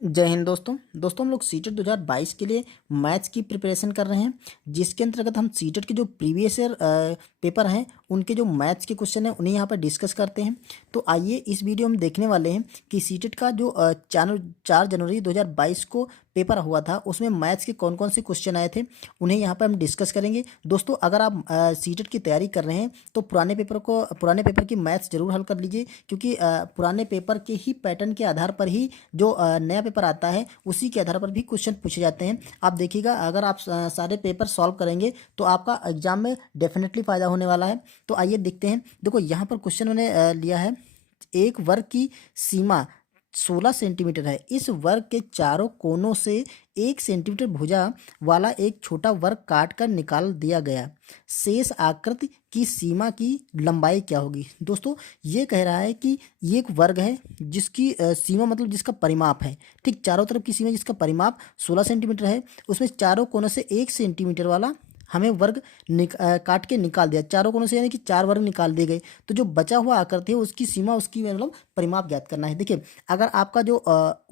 जय हिंद दोस्तों हम लोग सीटेट 2022 के लिए मैथ्स की प्रिपरेशन कर रहे हैं, जिसके अंतर्गत हम सीटेट के जो प्रीवियस ईयर पेपर हैं उनके जो मैथ्स के क्वेश्चन हैं उन्हें यहाँ पर डिस्कस करते हैं। तो आइए इस वीडियो में देखने वाले हैं कि सीटेट का जो 4 जनवरी 2022 को पेपर हुआ था उसमें मैथ्स के कौन कौन से क्वेश्चन आए थे उन्हें यहाँ पर हम डिस्कस करेंगे। दोस्तों अगर आप सीटेट की तैयारी कर रहे हैं तो पुराने पेपर की मैथ्स जरूर हल कर लीजिए, क्योंकि पुराने पेपर के ही पैटर्न के आधार पर ही जो नया पेपर आता है उसी के आधार पर भी क्वेश्चन पूछे जाते हैं। आप देखिएगा, अगर आप सारे पेपर सॉल्व करेंगे तो आपका एग्जाम में डेफिनेटली फ़ायदा होने वाला है। तो आइए देखते हैं। देखो यहाँ पर क्वेश्चन मैंने लिया है, एक वर्ग की सीमा 16 सेंटीमीटर है। इस वर्ग के चारों कोनों से 1 सेंटीमीटर भुजा वाला एक छोटा वर्ग काट कर निकाल दिया गया। शेष आकृति की सीमा की लंबाई क्या होगी? दोस्तों ये कह रहा है कि ये एक वर्ग है जिसकी सीमा मतलब जिसका परिमाप है, ठीक, चारों तरफ की सीमा जिसका परिमाप 16 सेंटीमीटर है, उसमें चारों कोनों से 1 सेंटीमीटर वाला हमें वर्ग काट के निकाल दिया। चारों कोनों से यानी कि 4 वर्ग निकाल दिए गए। तो जो बचा हुआ आकृति है उसकी सीमा, उसकी मतलब परिमाप ज्ञात करना है। देखिए, अगर आपका जो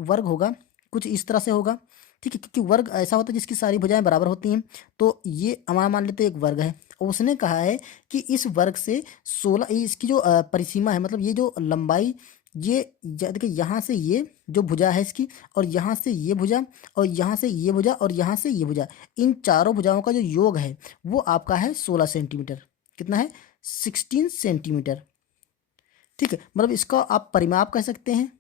वर्ग होगा कुछ इस तरह से होगा, ठीक है, क्योंकि वर्ग ऐसा होता है जिसकी सारी भुजाएं बराबर होती हैं। तो ये हमारा मान लेते हैं एक वर्ग है और उसने कहा है कि इस वर्ग से 16 इसकी जो परिसीमा है, मतलब ये जो लंबाई, ये देखिए यहाँ से ये जो भुजा है इसकी, और यहाँ से ये भुजा, और यहाँ से ये भुजा, और यहाँ से ये भुजा, इन चारों भुजाओं का जो योग है वो आपका है 16 सेंटीमीटर। कितना है? 16 सेंटीमीटर। ठीक है, मतलब इसका आप परिमाप कह सकते हैं,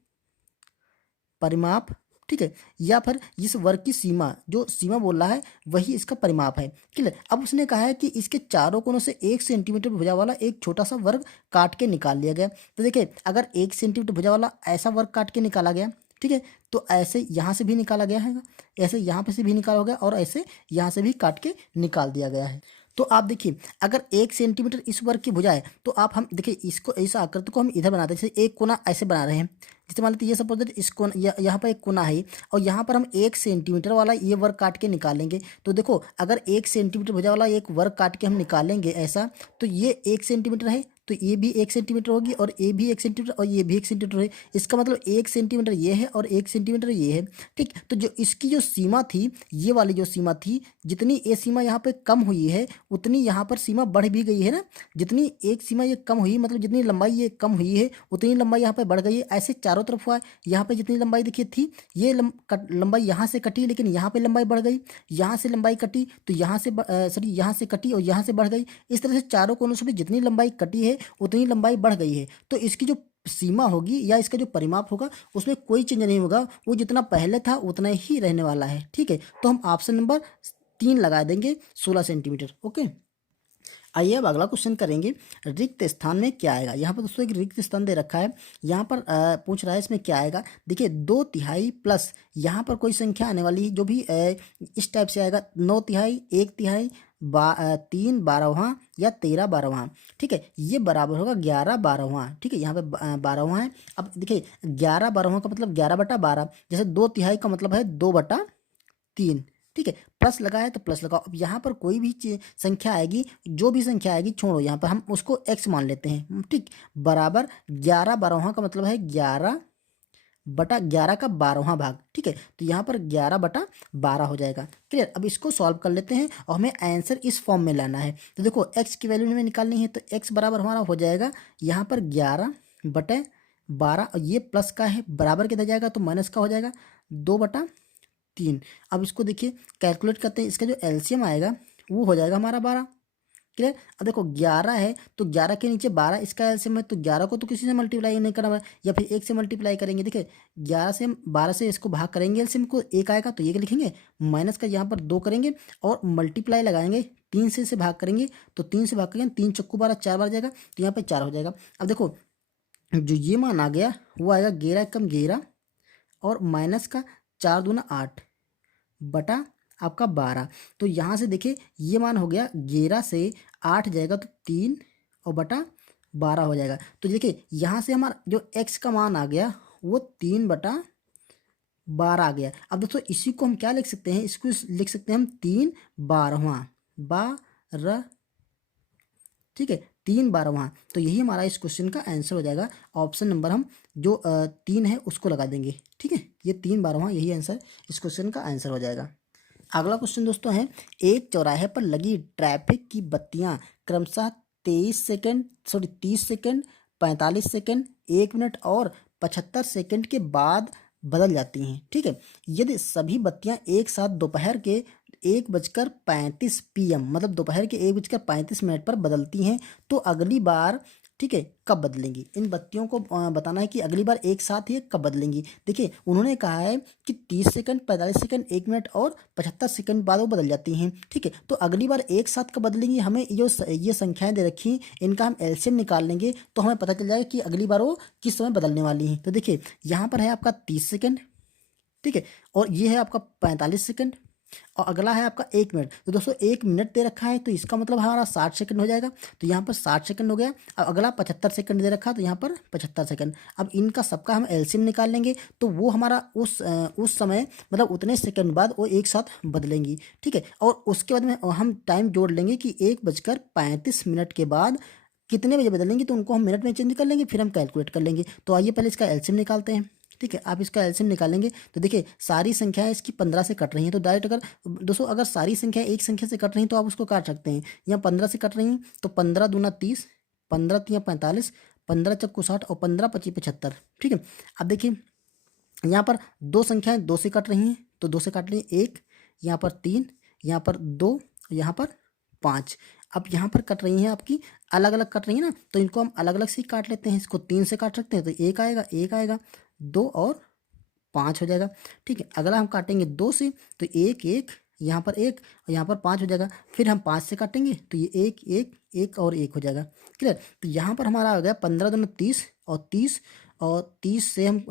परिमाप, ठीक है, या फिर इस वर्ग की सीमा, जो सीमा बोल रहा है वही इसका परिमाप है। क्लियर? अब उसने कहा है कि इसके चारों कोनों से 1 सेंटीमीटर भुजा वाला एक छोटा सा वर्ग काट के निकाल लिया गया। तो देखिए, अगर 1 सेंटीमीटर भुजा वाला ऐसा वर्ग काट के निकाला गया, ठीक है, तो ऐसे यहाँ से भी निकाला गया है, ऐसे यहाँ पे से भी निकाला गया, और ऐसे यहाँ से भी काट के निकाल दिया गया है। तो आप देखिए, अगर 1 सेंटीमीटर इस वर्ग की भुजा है तो आप हम देखिए इसको, इस आकृति को हम इधर बनाते हैं, जैसे एक कोना ऐसे बना रहे हैं। जैसे मान लीजिए ये सपोज दैट इस कोना, यहाँ पर एक कोना है और यहाँ पर हम 1 सेंटीमीटर वाला ये वर्ग काट के निकालेंगे। तो देखो, अगर 1 सेंटीमीटर भुजा वाला एक वर्ग काट के हम निकालेंगे ऐसा, तो ये 1 सेंटीमीटर है, तो ये भी 1 सेंटीमीटर होगी, और ये भी 1 सेंटीमीटर, और ये भी 1 सेंटीमीटर है। इसका मतलब 1 सेंटीमीटर ये है और 1 सेंटीमीटर ये है। ठीक, तो जो इसकी जो सीमा थी, ये वाली जो सीमा थी, जितनी ये सीमा यहाँ पे कम हुई है उतनी यहाँ पर सीमा बढ़ भी गई है ना। जितनी एक सीमा ये कम हुई, मतलब जितनी लंबाई ये कम हुई है उतनी लंबाई यहाँ पे बढ़ गई है। ऐसे चारों तरफ हुआ है। यहाँ पे जितनी लंबाई देखिए थी, ये लंबाई यहाँ से कटी, लेकिन यहाँ पे लंबाई बढ़ गई। यहाँ से लंबाई कटी तो यहाँ से सॉरी यहाँ से कटी और यहाँ से बढ़ गई। इस तरह से चारों कोनों से भी जितनी लंबाई कटी है उतनी लंबाई बढ़ गई है। तो इसकी जो सीमा होगी या इसका जो परिमाप होगा उसमें कोई चेंज नहीं होगा, वो जितना पहले था उतना ही रहने वाला है। ठीक है, तो हम ऑप्शन नंबर 3 लगा देंगे, 16 सेंटीमीटर। ओके, आइए अब अगला क्वेश्चन करेंगे। रिक्त स्थान में क्या आएगा? यहाँ पर दोस्तों एक रिक्त स्थान दे रखा है, यहाँ पर पूछ रहा है इसमें क्या आएगा। देखिए, 2/3 प्लस यहाँ पर कोई संख्या आने वाली जो भी इस टाइप से आएगा, 9/3, 1/3, 3/12 या 13/12। ठीक है, ये बराबर होगा 11/12। ठीक है, यहाँ पे 12 है। अब देखिए, 11/12 का मतलब 11/12, जैसे 2/3 का मतलब है 2/3। ठीक है, प्लस लगा है तो प्लस लगाओ। अब यहाँ पर कोई भी संख्या आएगी, जो भी संख्या आएगी छोड़ो, यहाँ पर हम उसको x मान लेते हैं। ठीक, बराबर 11/12 का मतलब है 11/11 का 12वां भाग। ठीक है, तो यहाँ पर 11/12 हो जाएगा। क्लियर? अब इसको सॉल्व कर लेते हैं और हमें आंसर इस फॉर्म में लाना है। तो देखो, x की वैल्यू हमें निकालनी है, तो x बराबर हमारा हो जाएगा यहाँ पर 11/12, और ये प्लस का है, बराबर किधर जाएगा तो माइनस का हो जाएगा, 2/3। अब इसको देखिए, कैलकुलेट करते हैं, इसका जो एलसीएम आएगा वो हो जाएगा हमारा 12। क्लियर? अब देखो 11 है तो 11 के नीचे 12 इसका एलसीएम है, तो 11 को तो किसी से मल्टीप्लाई नहीं करना है, या फिर 1 से मल्टीप्लाई करेंगे। देखिए, 11 से 12 से इसको भाग करेंगे, एलसीएम को 1 आएगा तो 1 लिखेंगे, माइनस का यहाँ पर 2 करेंगे और मल्टीप्लाई लगाएंगे, 3 से इसे भाग करेंगे, तो 3 से भाग करेंगे, 3 चक्कू 12, 4 बार जाएगा, तो यहाँ पर 4 हो जाएगा। अब देखो, जो ये मान आ गया वो आएगा 11 कम 11 और माइनस का 4 दूना 8 बटा आपका 12। तो यहाँ से देखिए, ये मान हो गया 11 से 8 जाएगा तो 3 और बटा 12 हो जाएगा। तो देखिए, यहाँ से हमारा जो x का मान आ गया वो 3/12 आ गया। अब दोस्तों इसी को हम क्या लिख सकते हैं, इसको लिख सकते हैं हम 3/12, 12। ठीक है, 3/12। तो यही हमारा इस क्वेश्चन का आंसर हो जाएगा। ऑप्शन नंबर हम जो 3 है उसको लगा देंगे। ठीक है, ये 3 बार हुआ, यही आंसर इस क्वेश्चन का आंसर हो जाएगा। अगला क्वेश्चन दोस्तों है, एक चौराहे पर लगी ट्रैफिक की बत्तियां क्रमशः 30 सेकंड, 45 सेकंड, 1 मिनट और 75 सेकंड के बाद बदल जाती हैं। ठीक है, यदि सभी बत्तियां एक साथ दोपहर के 1:35 PM मतलब दोपहर के 1:35 पर बदलती हैं तो अगली बार, ठीक है, कब बदलेंगी? इन बत्तियों को बताना है कि अगली बार एक साथ ये कब बदलेंगी। देखिए उन्होंने कहा है कि 30 सेकंड, 45 सेकंड, 1 मिनट और 75 सेकंड बाद वो बदल जाती हैं। ठीक है, तो अगली बार एक साथ कब बदलेंगी, हमें ये संख्याएं दे रखी हैं, इनका हम एलसीएम निकाल लेंगे तो हमें पता चल जाएगा कि अगली बार वो किस समय बदलने वाली हैं। तो देखिए यहाँ पर है आपका 30 सेकंड, ठीक है, और ये है आपका 45 सेकंड, और अगला है आपका 1 मिनट। तो दोस्तों 1 मिनट दे रखा है तो इसका मतलब हमारा 60 सेकंड हो जाएगा, तो यहाँ पर 60 सेकंड हो गया। अब अगला 75 सेकंड दे रखा है तो यहाँ पर 75 सेकंड। अब इनका सबका हम एलसीएम निकाल लेंगे तो वो हमारा उस समय मतलब उतने सेकंड बाद वो एक साथ बदलेंगी। ठीक है, और उसके बाद में हम टाइम जोड़ लेंगे कि 1:35 के बाद कितने बजे बदलेंगे, तो उनको हम मिनट में चेंज कर लेंगे, फिर हम कैलकुलेट कर लेंगे। तो आइए पहले इसका एलसीएम निकालते हैं। ठीक है, आप इसका एलसीएम निकालेंगे तो देखिए सारी संख्याएं इसकी 15 से कट रही हैं, तो डायरेक्ट अगर दोस्तों अगर सारी संख्या एक संख्या से कट रही हैं तो आप उसको काट सकते हैं। यहाँ 15 से कट रही हैं तो 15 दूना 30, 15 तिया 45, 15 चक्कू 60 और 15 पच्चीस 75। ठीक है, अब देखिए यहाँ पर दो संख्याएं 2 से कट रही हैं तो 2 से काट ली, 1, यहाँ पर 3, यहाँ पर 2, यहाँ पर 5। अब यहाँ पर कट रही हैं आपकी अलग अलग कट रही है ना, तो इनको हम अलग अलग से ही काट लेते हैं। इसको 3 से काट सकते हैं तो 1 आएगा, 1 आएगा, 2 और 5 हो जाएगा। ठीक है, अगला हम काटेंगे 2 से तो 1 1, यहाँ पर 1 और यहाँ पर 5 हो जाएगा। फिर हम 5 से काटेंगे तो ये 1 1 1 और 1 हो जाएगा। क्लियर, तो यहाँ पर हमारा आ गया 15 दूना 30 और 30, और 30 से हम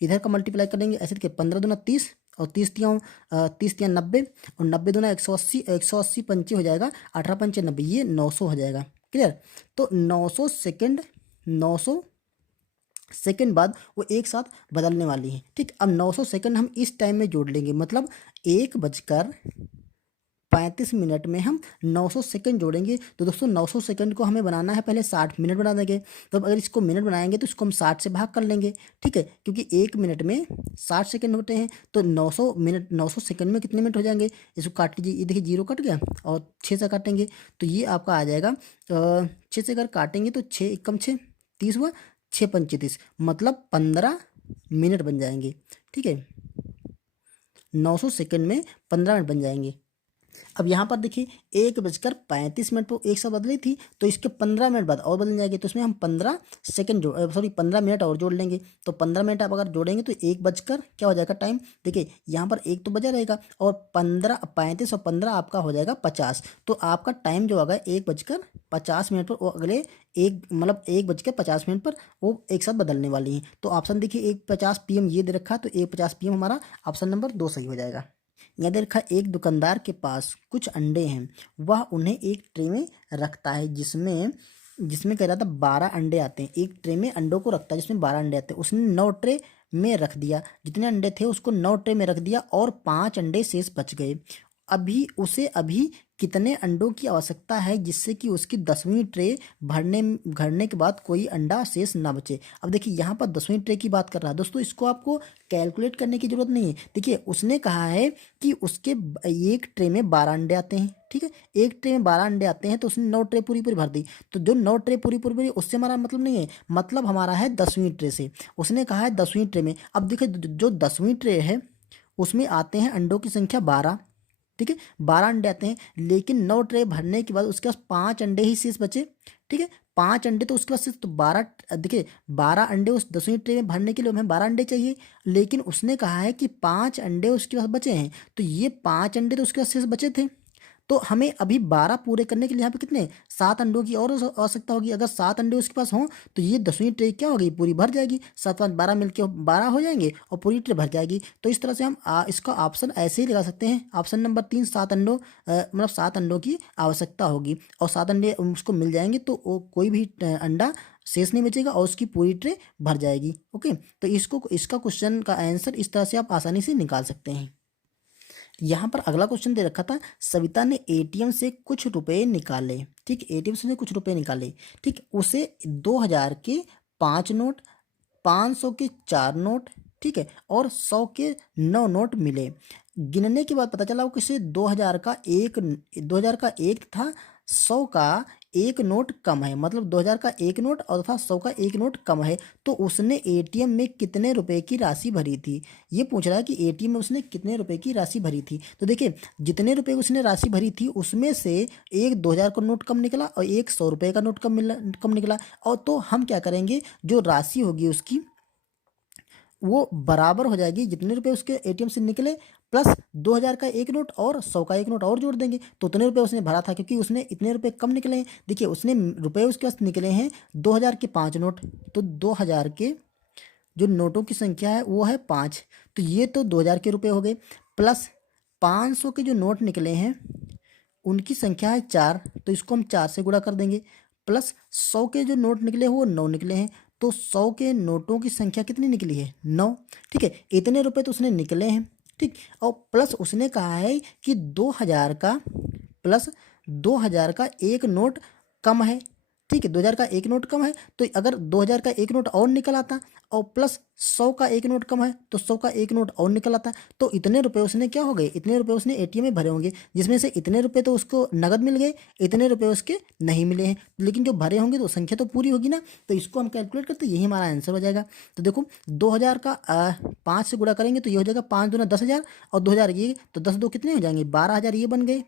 इधर का मल्टीप्लाई करेंगे, ऐसे देखिए 15 दूना 30 और 30 तिया 90 और 90 दूना 180, 180 पंचे हो जाएगा, 18 पंचे 90, ये 900 हो जाएगा। क्लियर, तो 900 सेकंड, 900 सेकंड बाद वो एक साथ बदलने वाली है। ठीक, अब 900 सेकंड हम इस टाइम में जोड़ लेंगे, मतलब 1:35 में हम 900 सेकंड जोड़ेंगे। तो दोस्तों 900 सेकंड को हमें बनाना है, पहले 60 मिनट बना देंगे। तो अगर इसको मिनट बनाएंगे तो इसको हम 60 से भाग कर लेंगे। ठीक है, क्योंकि 1 मिनट में 60 सेकंड होते हैं, तो 900 सेकंड में कितने मिनट हो जाएंगे, इसको काट लीजिए। ये देखिए 0 कट गया और 6 से काटेंगे तो ये आपका आ जाएगा 6 से अगर काटेंगे तो 6 एकम 6 30 हुआ, 6 पंचे 30, मतलब 15 मिनट बन जाएंगे। ठीक है, 900 सेकंड में 15 मिनट बन जाएंगे। अब यहाँ पर देखिए 1:35 पर एक साथ बदली थी तो इसके 15 मिनट बाद और बदल जाएगी, तो इसमें हम 15 सेकंड 15 मिनट और जोड़ लेंगे। तो 15 मिनट आप अगर जोड़ेंगे तो 1 बजकर क्या हो जाएगा टाइम, देखिए यहाँ पर 1 तो बजा रहेगा और 35 और 15 आपका हो जाएगा 50। तो आपका टाइम जो होगा 1:50 पर वो अगले 1:50 पर वो एक साथ बदलने वाली हैं। तो ऑप्शन देखिए 1:50 PM ये दे रखा है, तो 1:50 PM हमारा ऑप्शन नंबर 2 सही हो जाएगा। यहाँ दे रखा एक दुकानदार के पास कुछ अंडे हैं, वह उन्हें एक ट्रे में रखता है जिसमें जिसमें कह रहा था 12 अंडे आते हैं। एक ट्रे में अंडों को रखता है जिसमें 12 अंडे आते हैं। उसने 9 ट्रे में रख दिया, जितने अंडे थे उसको 9 ट्रे में रख दिया और 5 अंडे शेष बच गए। अभी कितने अंडों की आवश्यकता है जिससे कि उसकी 10वीं ट्रे भरने के बाद कोई अंडा शेष ना बचे। अब देखिए यहाँ पर 10वीं ट्रे की बात कर रहा है दोस्तों, इसको आपको कैलकुलेट करने की जरूरत नहीं है। देखिए उसने कहा है कि उसके एक ट्रे में 12 अंडे आते हैं। ठीक है, एक ट्रे में 12 अंडे आते हैं तो उसने 9 ट्रे पूरी पूरी भर दी। तो जो 9 ट्रे पूरी पूरी भरी उससे हमारा मतलब नहीं है, मतलब हमारा है 10वीं ट्रे से। उसने कहा है 10वीं ट्रे में। अब देखिए जो 10वीं ट्रे है उसमें आते हैं अंडों की संख्या 12। ठीक है, 12 अंडे आते हैं, लेकिन 9 ट्रे भरने के बाद उसके पास 5 अंडे ही शेष बचे। ठीक है, 5 अंडे तो उसके पास सिर्फ तो 12, देखिए 12 अंडे उस 10वीं ट्रे में भरने के लिए हमें 12 अंडे चाहिए, लेकिन उसने कहा है कि 5 अंडे उसके पास बचे हैं। तो ये 5 अंडे तो उसके पास शेष बचे थे, तो हमें अभी 12 पूरे करने के लिए यहाँ पे कितने 7 अंडों की और आवश्यकता होगी। अगर 7 अंडे उसके पास हों तो ये 10वीं ट्रे क्या होगी, पूरी भर जाएगी। 7 5 12 मिलके 12 हो जाएंगे और पूरी ट्रे भर जाएगी। तो इस तरह से हम इसका ऑप्शन ऐसे ही लगा सकते हैं, ऑप्शन नंबर 3 7 अंडों मतलब 7 अंडों की आवश्यकता होगी और 7 अंडे उसको मिल जाएंगे तो वो कोई भी अंडा शेष नहीं बचेगा और उसकी पूरी ट्रे भर जाएगी। ओके, तो इसका क्वेश्चन का आंसर इस तरह से आप आसानी से निकाल सकते हैं। यहाँ पर अगला क्वेश्चन दे रखा था, सविता ने एटीएम से कुछ रुपए निकाले। ठीक, एटीएम से कुछ रुपए निकाले। ठीक, उसे 2000 के 5 नोट, 500 के 4 नोट, ठीक ठीक है, और 100 के 9 नोट मिले। गिनने के बाद पता चला वो किसी 2000 का एक था, 100 का एक नोट कम है, मतलब 2000 का एक नोट और था 100 का एक नोट कम है, तो उसने एटीएम में कितने रुपए की राशि भरी थी। ये पूछ रहा है कि एटीएम में उसने कितने रुपए की राशि भरी थी। तो देखिए जितने रुपए उसने राशि भरी थी उसमें से एक 2000 का नोट कम निकला और एक 100 रुपए का नोट कम निकला। और तो हम क्या करेंगे, जो राशि होगी उसकी वो बराबर हो जाएगी जितने रुपए उसके एटीएम से निकले प्लस 2000 का एक नोट और 100 का एक नोट और जोड़ देंगे, तो उतने रुपए उसने भरा था क्योंकि उसने इतने रुपए कम निकले हैं। देखिए उसने रुपए उसके पास निकले हैं 2000 के 5 नोट, तो 2000 के जो नोटों की संख्या है वो है 5, तो ये तो 2000 के रुपए हो गए, प्लस 500 के जो नोट निकले हैं उनकी संख्या है 4, तो इसको हम 4 से गुणा कर देंगे, प्लस 100 के जो नोट निकले हैं वो 9 निकले हैं, तो 100 के नोटों की संख्या कितनी निकली है 9। ठीक है, इतने रुपए तो उसने निकले हैं। ठीक, और प्लस उसने कहा है कि 2000 का प्लस 2000 का एक नोट कम है। ठीक है, 2000 का एक नोट कम है, तो अगर 2000 का एक नोट और निकल आता और प्लस 100 का एक नोट कम है तो 100 का एक नोट और निकल आता, तो इतने रुपए उसने क्या हो गए, इतने रुपए उसने एटीएम में भरे होंगे, जिसमें से इतने रुपए तो उसको नगद मिल गए, इतने रुपए उसके नहीं मिले हैं, लेकिन जो भरे होंगे तो संख्या तो पूरी होगी ना, तो इसको हम कैलकुलेट करते यही हमारा आंसर हो जाएगा। तो देखो 2000 का 5 से गुणा करेंगे तो ये हो जाएगा 5 दूना 10,000 और 2000 ये, तो 10 दो कितने हो जाएंगे 12,000 ये बन गए,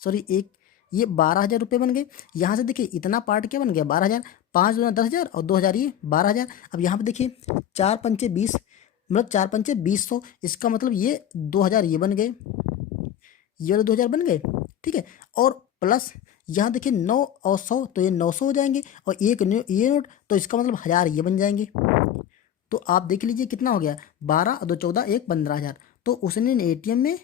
सॉरी एक ये 12,000 रुपये बन गए। यहाँ से देखिए इतना पार्ट क्या बन गया 12,000, 5 दूना 10,000 और 2000 ये 12,000। अब यहाँ पे देखिए 4 पंचे 20, मतलब 4 पंचे 2,100, इसका मतलब ये 2000 ये बन गए, ये वाले 2000 बन गए। ठीक है, और प्लस यहाँ देखिए 9 और 100 तो ये 900 हो जाएंगे, और एक ये नोट तो इसका मतलब 1000 ये बन जाएंगे। तो आप देख लीजिए कितना हो गया 12 और 2 14 एक 15,000, तो उसने एटीएम में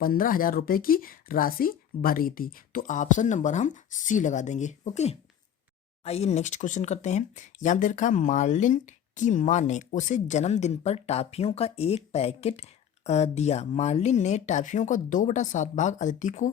15,000 रुपये की राशि भरी थी। तो ऑप्शन नंबर हम सी लगा देंगे। ओके, आइए नेक्स्ट क्वेश्चन करते हैं। यहाँ देखा मार्लिन की माँ ने उसे जन्मदिन पर टॉफियों का एक पैकेट दिया। मार्लिन ने टॉफियों का 2/7 भाग अदिति को,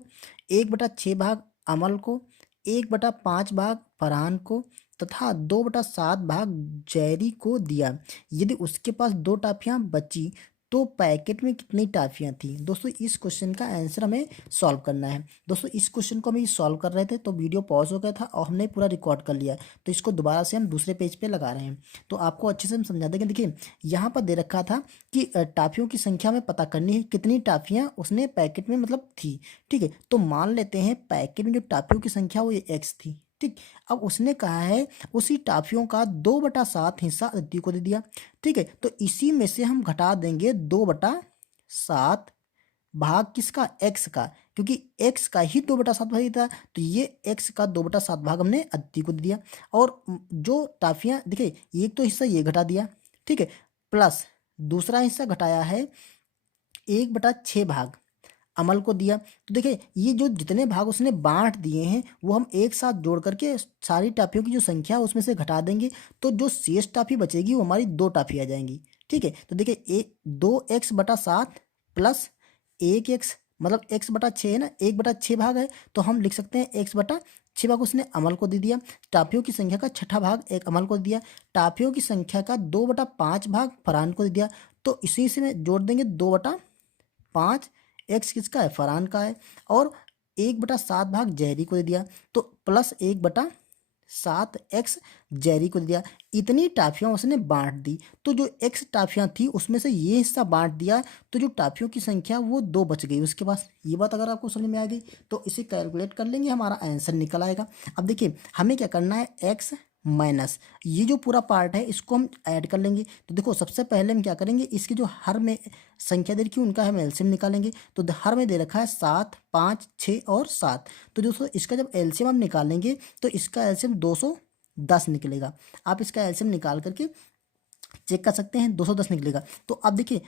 1/6 भाग अमल को, 1/5 भाग फरहान को तथा 2/7 भाग जैरी को दिया। यदि उसके पास 2 टॉफियाँ बची तो पैकेट में कितनी टॉफियाँ थी। दोस्तों इस क्वेश्चन का आंसर हमें सॉल्व करना है। दोस्तों इस क्वेश्चन को हम सॉल्व कर रहे थे तो वीडियो पॉज हो गया था और हमने पूरा रिकॉर्ड कर लिया, तो इसको दोबारा से हम दूसरे पेज पे लगा रहे हैं, तो आपको अच्छे से हम समझा देंगे। देखिए यहाँ पर दे रखा था कि टॉफियों की संख्या में पता करनी है कितनी टॉफियाँ उसने पैकेट में मतलब थी। ठीक है, तो मान लेते हैं पैकेट में जो टॉफियों की संख्या वो x थी। ठीक, अब उसने कहा है उसी टॉफियों का 2/7 हिस्सा अदिति को दे दिया। ठीक है, तो इसी में से हम घटा देंगे 2/7 भाग किसका x का, क्योंकि x का ही 2/7 भाग था, तो ये x का 2/7 भाग हमने अदिति को दे दिया। और जो टॉफियाँ देखिए एक तो हिस्सा ये घटा दिया, ठीक है, प्लस दूसरा हिस्सा घटाया है 1/6 भाग अमल को दिया। तो देखिए ये जो जितने भाग उसने बांट दिए हैं वो हम एक साथ जोड़ करके सारी टाफियों की जो संख्या है उसमें से घटा देंगे, तो जो शेष टाफी बचेगी वो हमारी 2 टाफी आ जाएंगी। ठीक है, तो देखिए 2x/7 प्लस 1x, मतलब x/6 है ना, 1/6 भाग है, तो हम लिख सकते हैं x/6 भाग उसने अमल को दे दिया। टाफियों की संख्या का छठा भाग एक अमल को दे दिया। टाफियों की संख्या का 2/5 भाग फरहान को दे दिया, तो इसी से में जोड़ देंगे 2/5, एक्स किसका है फरहान का है, और 1/7 भाग जहरी को दे दिया, तो प्लस 1/7 एक्स जहरी को दे दिया। इतनी टाफियाँ उसने बांट दी, तो जो एक्स टाफियाँ थी उसमें से ये हिस्सा बांट दिया, तो जो टाफियों की संख्या वो 2 बच गई उसके पास। ये बात अगर आपको समझ में आ गई तो इसे कैलकुलेट कर लेंगे, हमारा आंसर निकल आएगा। अब देखिए हमें क्या करना है, एक्स माइनस ये जो पूरा पार्ट है इसको हम ऐड कर लेंगे। तो देखो सबसे पहले हम क्या करेंगे, इसकी जो हर में संख्या दे रखी है उनका हम एलसीएम निकालेंगे। तो हर में दे रखा है 7, 5, 6 और 7, तो दोस्तों इसका जब एलसीएम हम निकालेंगे तो इसका एलसीएम 210 निकलेगा। आप इसका एलसीएम निकाल करके चेक कर सकते हैं, 210 निकलेगा। तो अब देखिए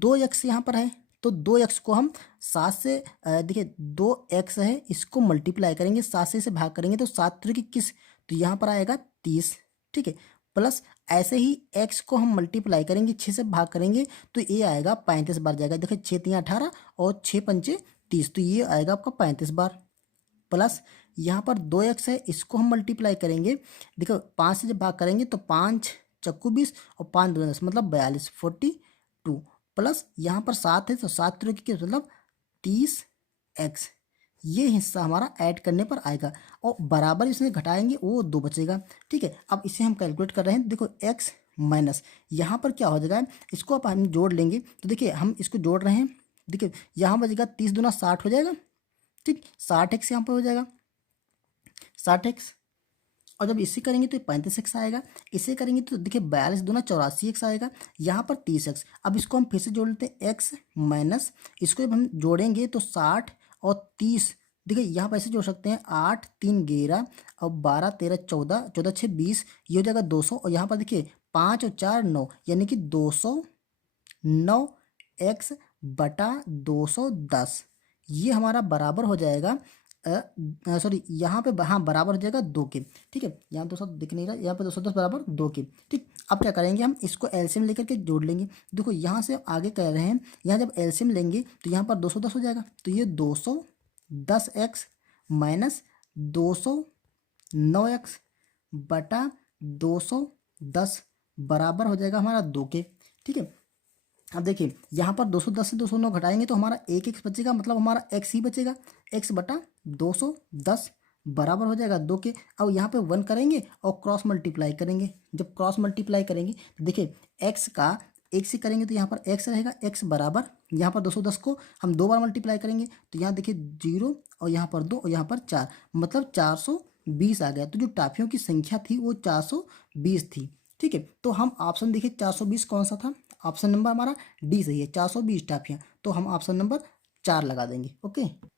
2x यहाँ पर है, तो 2x को हम 7 से देखिए 2x है, इसको मल्टीप्लाई करेंगे 7 से इसे भाग करेंगे तो 7 3 21, तो यहाँ पर आएगा 30। ठीक है, प्लस ऐसे ही x को हम मल्टीप्लाई करेंगे 6 से भाग करेंगे तो ये आएगा 35 बार जाएगा। देखिए 6 3 18 और 6 पंचे 30, तो ये आएगा आपका 35 बार। प्लस यहाँ पर 2x है, इसको हम मल्टीप्लाई करेंगे, देखो 5 से जब भाग करेंगे तो 5 चक्कू 20 और 5 2 10, मतलब 42, टू प्लस यहाँ पर 7 है तो 7 त्रिक के मतलब 30x, ये हिस्सा हमारा ऐड करने पर आएगा और बराबर इसमें घटाएंगे वो 2 बचेगा। ठीक है, अब इसे हम कैलकुलेट कर रहे हैं। देखो x माइनस यहाँ पर क्या हो जाएगा, इसको अब हम जोड़ लेंगे तो देखिए हम इसको जोड़ रहे हैं। देखिए यहाँ बचेगा 30 दूना 60 हो जाएगा। ठीक, 60x यहाँ पर हो जाएगा 60x, और जब इसे करेंगे तो 35x आएगा। इसे करेंगे तो देखिए 42 दूना 84x आएगा। यहाँ पर 30x, अब इसको हम फिर से जोड़ लेते हैं x माइनस, इसको जब हम जोड़ेंगे तो 60 और 30, देखिए यहाँ पर ऐसे जोड़ सकते हैं 8 3 11 और 12 13 14 14 6 20, ये हो जाएगा 200। और यहाँ पर देखिए 5 और 4 9, यानी कि 209x बटा 210, ये हमारा बराबर हो जाएगा सॉरी यहाँ पे हाँ बराबर हो जाएगा 2 के। ठीक है, यहाँ 200 दिख नहीं रहा, यहाँ पे 210 बराबर 2 के। ठीक, अब क्या करेंगे, हम इसको एलसीएम लेकर के जोड़ लेंगे। देखो यहाँ से आगे कह रहे हैं, यहाँ जब एलसीएम लेंगे तो यहाँ पर 210 हो जाएगा, तो ये 210x माइनस 209x बटा 210 बराबर हो जाएगा हमारा 2 के। ठीक है, अब देखिए यहाँ पर 210 से 209 घटाएंगे तो हमारा 1x बचेगा, मतलब हमारा x ही बचेगा, x बटा 210 बराबर हो जाएगा 2 के। अब यहाँ पे 1 करेंगे और क्रॉस मल्टीप्लाई करेंगे। जब क्रॉस मल्टीप्लाई करेंगे तो देखिए x का 1 से करेंगे तो यहाँ पर x रहेगा, x बराबर यहाँ पर 210 को हम 2 बार मल्टीप्लाई करेंगे तो यहाँ देखिए 0 और यहाँ पर 2 और यहाँ पर 4, मतलब 420 आ गया। तो जो टाफियों की संख्या थी वो 420 थी। ठीक है, तो हम ऑप्शन देखिए 420 कौन सा था, ऑप्शन नंबर हमारा डी सही है, 420 टाफियाँ, तो हम ऑप्शन नंबर 4 लगा देंगे। ओके, तो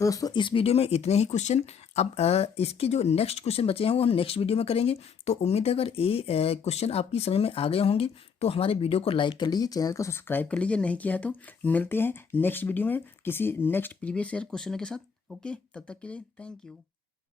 दोस्तों इस वीडियो में इतने ही क्वेश्चन। अब इसके जो नेक्स्ट क्वेश्चन बचे हैं वो हम नेक्स्ट वीडियो में करेंगे। तो उम्मीद है अगर ये क्वेश्चन आपकी समझ में आ गए होंगे तो हमारे वीडियो को लाइक कर लीजिए, चैनल को सब्सक्राइब कर लीजिए, नहीं किया है तो। मिलते हैं नेक्स्ट वीडियो में किसी नेक्स्ट प्रीवियस ईयर क्वेश्चनों के साथ। ओके, तब तक के लिए थैंक यू।